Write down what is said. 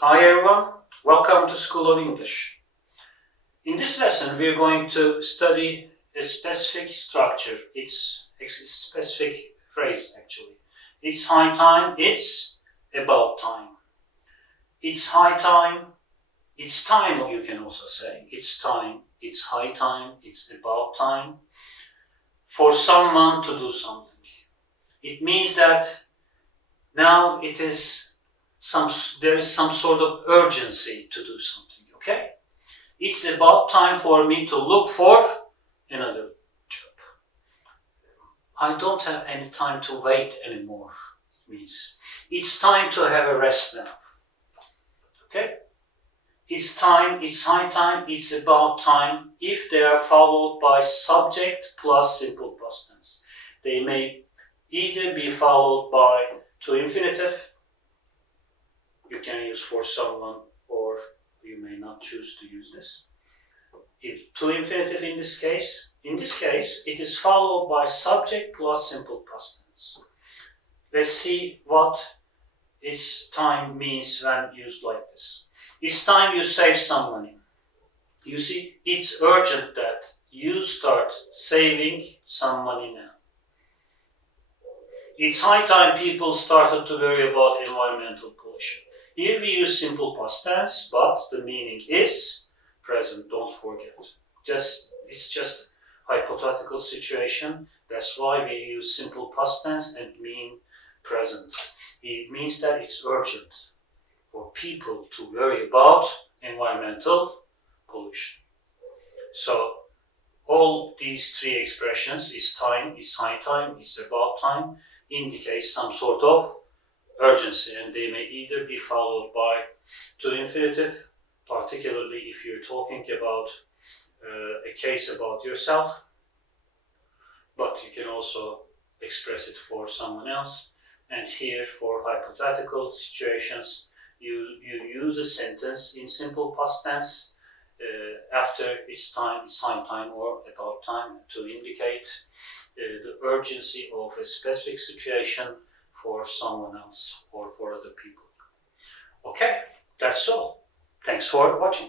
Hi everyone, welcome to School of English. In this lesson we are going to study a specific structure, it's a specific phrase actually. It's high time, it's about time. It's high time, it's time you can also say. It's time, it's high time, it's about time for someone to do something. It means that now there is some sort of urgency to do something, okay? It's about time for me to look for another job. I don't have any time to wait anymore, it means. It's time to have a rest now, okay? It's time, it's high time, it's about time if they are followed by subject plus simple past tense. They may either be followed by to infinitive, you can use for someone, or you may not choose to use this. To infinitive in this case, it is followed by subject plus simple past tense. Let's see what it's time means when used like this. It's time you save some money. You see, it's urgent that you start saving some money now. It's high time people started to worry about environmental pollution. Here we use simple past tense, but the meaning is present, don't forget. It's just hypothetical situation. That's why we use simple past tense and mean present. It means that it's urgent for people to worry about environmental pollution. So all these three expressions, is time, is high time, is about time, indicate some sort of urgency, and they may either be followed by to infinitive, particularly if you're talking about a case about yourself, but you can also express it for someone else. And here, for hypothetical situations, you use a sentence in simple past tense after it's time, it's high time, or about time to indicate the urgency of a specific situation for someone else or for other people. Okay, that's all. Thanks for watching.